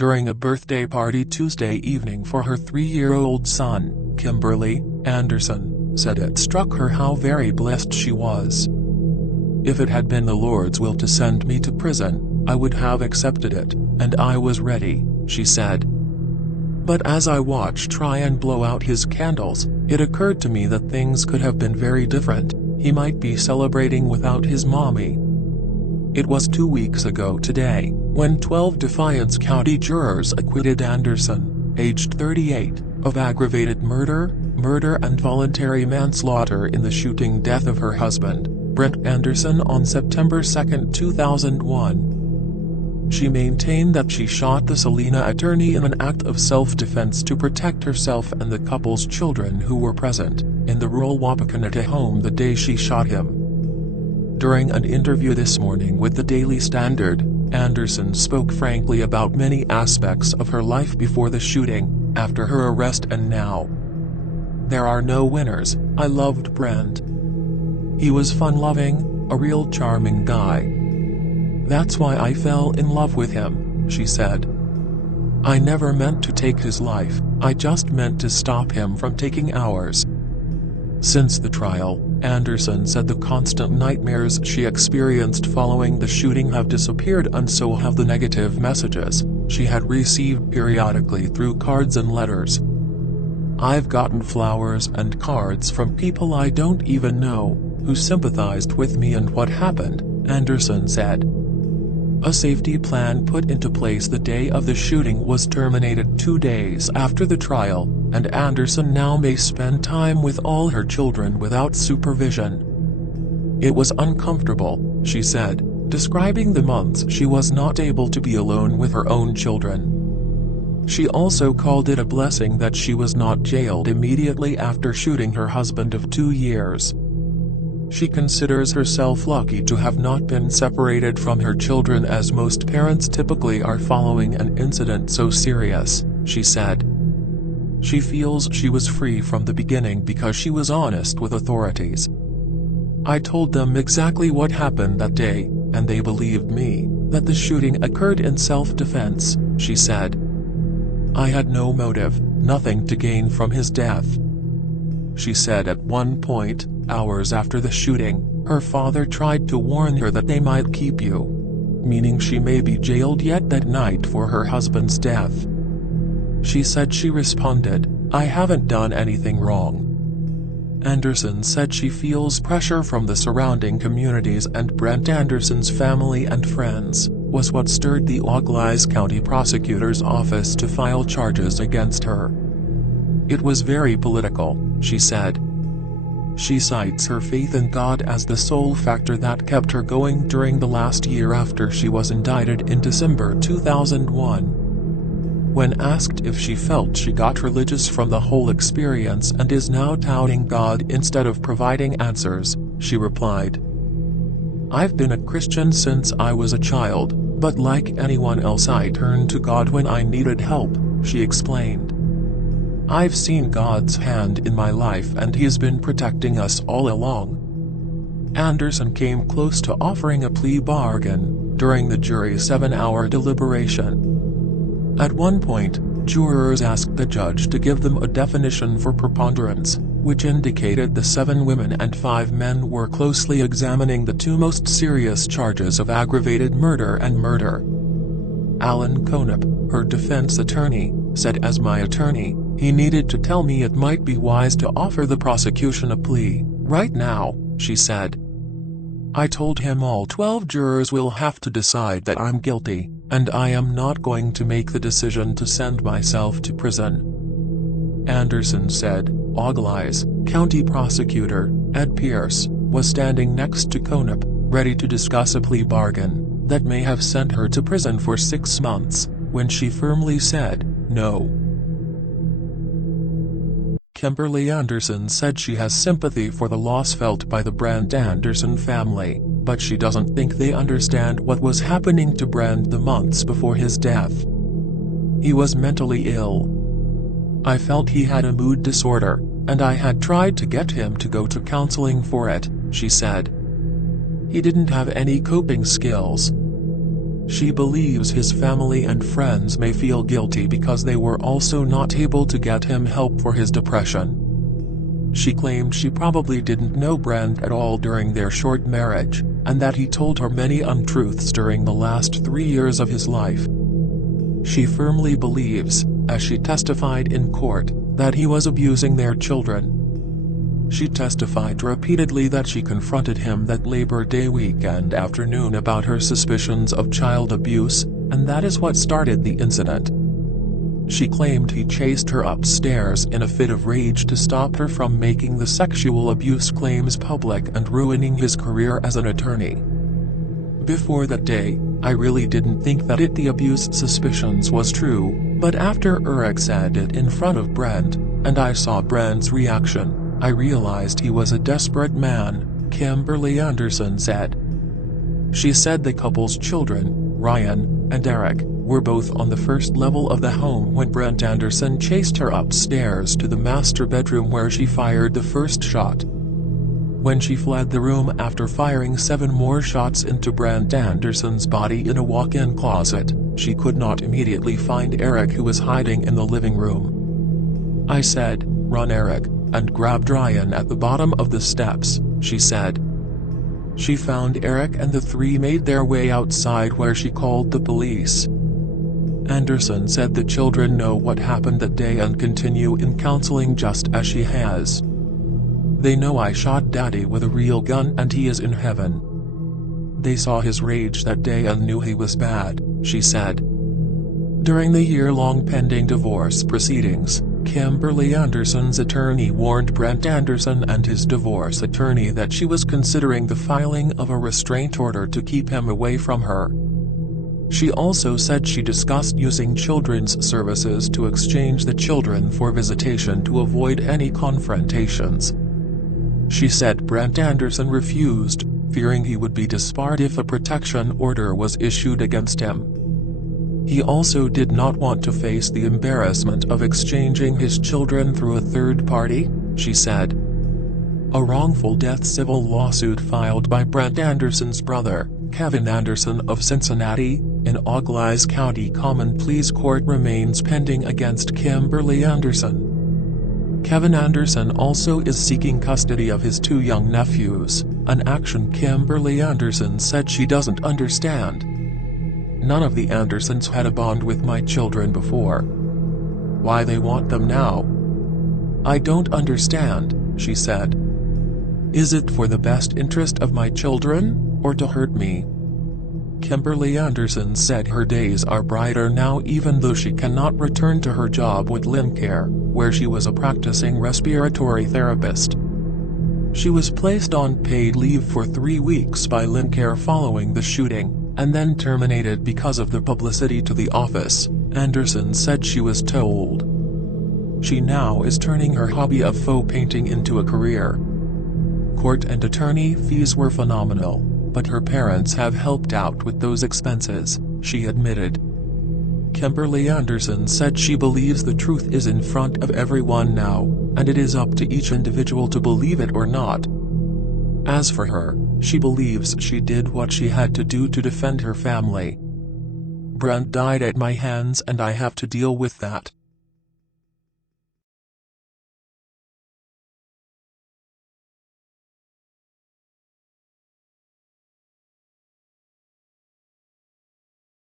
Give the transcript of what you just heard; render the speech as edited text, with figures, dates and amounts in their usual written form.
during a birthday party Tuesday evening for her 3-year-old son. Kimberly Anderson said it struck her how very blessed she was. "If it had been the Lord's will to send me to prison, I would have accepted it, and I was ready," she said. "But as I watched try and blow out his candles, it occurred to me that things could have been very different. He might be celebrating without his mommy." It was 2 weeks ago today, when 12 Defiance County jurors acquitted Anderson, aged 38, of aggravated murder and voluntary manslaughter in the shooting death of her husband, Brent Anderson, on September 2, 2001. She maintained that she shot the Salina attorney in an act of self-defense to protect herself and the couple's children who were present in the rural Wapakoneta home the day she shot him. During an interview this morning with the Daily Standard, Anderson spoke frankly about many aspects of her life before the shooting, after her arrest and now. "There are no winners. I loved Brent. He was fun-loving, a real charming guy. That's why I fell in love with him," she said. "I never meant to take his life, I just meant to stop him from taking ours." Since the trial, Anderson said the constant nightmares she experienced following the shooting have disappeared, and so have the negative messages she had received periodically through cards and letters. "I've gotten flowers and cards from people I don't even know, who sympathized with me and what happened," Anderson said. A safety plan put into place the day of the shooting was terminated 2 days after the trial, and Anderson now may spend time with all her children without supervision. "It was uncomfortable," she said, describing the months she was not able to be alone with her own children. She also called it a blessing that she was not jailed immediately after shooting her husband of 2 years. She considers herself lucky to have not been separated from her children, as most parents typically are following an incident so serious, she said. She feels she was free from the beginning because she was honest with authorities. "I told them exactly what happened that day, and they believed me, that the shooting occurred in self-defense," she said. "I had no motive, nothing to gain from his death." She said at one point, hours after the shooting, her father tried to warn her that they might keep you, meaning she may be jailed yet that night for her husband's death. She said she responded, "I haven't done anything wrong." Anderson said she feels pressure from the surrounding communities and Brent Anderson's family and friends, was what stirred the Auglaize County Prosecutor's Office to file charges against her. "It was very political," she said. She cites her faith in God as the sole factor that kept her going during the last year after she was indicted in December 2001. When asked if she felt she got religious from the whole experience and is now touting God instead of providing answers, she replied, "I've been a Christian since I was a child, but like anyone else I turned to God when I needed help," she explained. "I've seen God's hand in my life and He's been protecting us all along." Anderson came close to offering a plea bargain during the jury's 7-hour deliberation. At one point, jurors asked the judge to give them a definition for preponderance, which indicated the 7 women and 5 men were closely examining the 2 most serious charges of aggravated murder and murder. Alan Conop, her defense attorney, said, "As my attorney, he needed to tell me it might be wise to offer the prosecution a plea, right now," she said. "I told him all 12 jurors will have to decide that I'm guilty, and I am not going to make the decision to send myself to prison." Anderson said. Auglaize County Prosecutor Ed Pierce was standing next to Conop, ready to discuss a plea bargain that may have sent her to prison for 6 months, when she firmly said, "No." Kimberly Anderson said she has sympathy for the loss felt by the Brent Anderson family, but she doesn't think they understand what was happening to Brent the months before his death. "He was mentally ill. I felt he had a mood disorder, and I had tried to get him to go to counseling for it," she said. "He didn't have any coping skills." She believes his family and friends may feel guilty because they were also not able to get him help for his depression. She claimed she probably didn't know Brent at all during their short marriage, and that he told her many untruths during the last 3 years of his life. She firmly believes, as she testified in court, that he was abusing their children. She testified repeatedly that she confronted him that Labor Day weekend afternoon about her suspicions of child abuse, and that is what started the incident. She claimed he chased her upstairs in a fit of rage to stop her from making the sexual abuse claims public and ruining his career as an attorney. Before that day, I really didn't think that the abuse suspicions was true, but after Eric said it in front of Brent, and I saw Brent's reaction, I realized he was a desperate man, Kimberly Anderson said. She said the couple's children, Ryan and Eric, were both on the first level of the home when Brent Anderson chased her upstairs to the master bedroom where she fired the first shot. When she fled the room after firing 7 more shots into Brent Anderson's body in a walk-in closet, she could not immediately find Eric, who was hiding in the living room. I said, "Run, Eric," and grabbed Ryan at the bottom of the steps, she said. She found Eric and the 3 made their way outside where she called the police. Anderson said the children know what happened that day and continue in counseling just as she has. They know I shot Daddy with a real gun and he is in heaven. They saw his rage that day and knew he was bad, she said. During the year-long pending divorce proceedings, Kimberly Anderson's attorney warned Brent Anderson and his divorce attorney that she was considering the filing of a restraint order to keep him away from her. She also said she discussed using children's services to exchange the children for visitation to avoid any confrontations. She said Brent Anderson refused, fearing he would be disbarred if a protection order was issued against him. He also did not want to face the embarrassment of exchanging his children through a third party, she said. A wrongful death civil lawsuit filed by Brent Anderson's brother, Kevin Anderson of Cincinnati, in Auglaize County Common Pleas Court remains pending against Kimberly Anderson. Kevin Anderson also is seeking custody of his 2 young nephews, an action Kimberly Anderson said she doesn't understand. None of the Andersons had a bond with my children before. Why they want them now? I don't understand, she said. Is it for the best interest of my children, or to hurt me? Kimberly Anderson said her days are brighter now even though she cannot return to her job with Lincare, where she was a practicing respiratory therapist. She was placed on paid leave for 3 weeks by Lincare following the shooting, and then terminated because of the publicity to the office, Anderson said she was told. She now is turning her hobby of faux painting into a career. Court and attorney fees were phenomenal, but her parents have helped out with those expenses, she admitted. Kimberly Anderson said she believes the truth is in front of everyone now, and it is up to each individual to believe it or not. As for her, she believes she did what she had to do to defend her family. Brent died at my hands and I have to deal with that.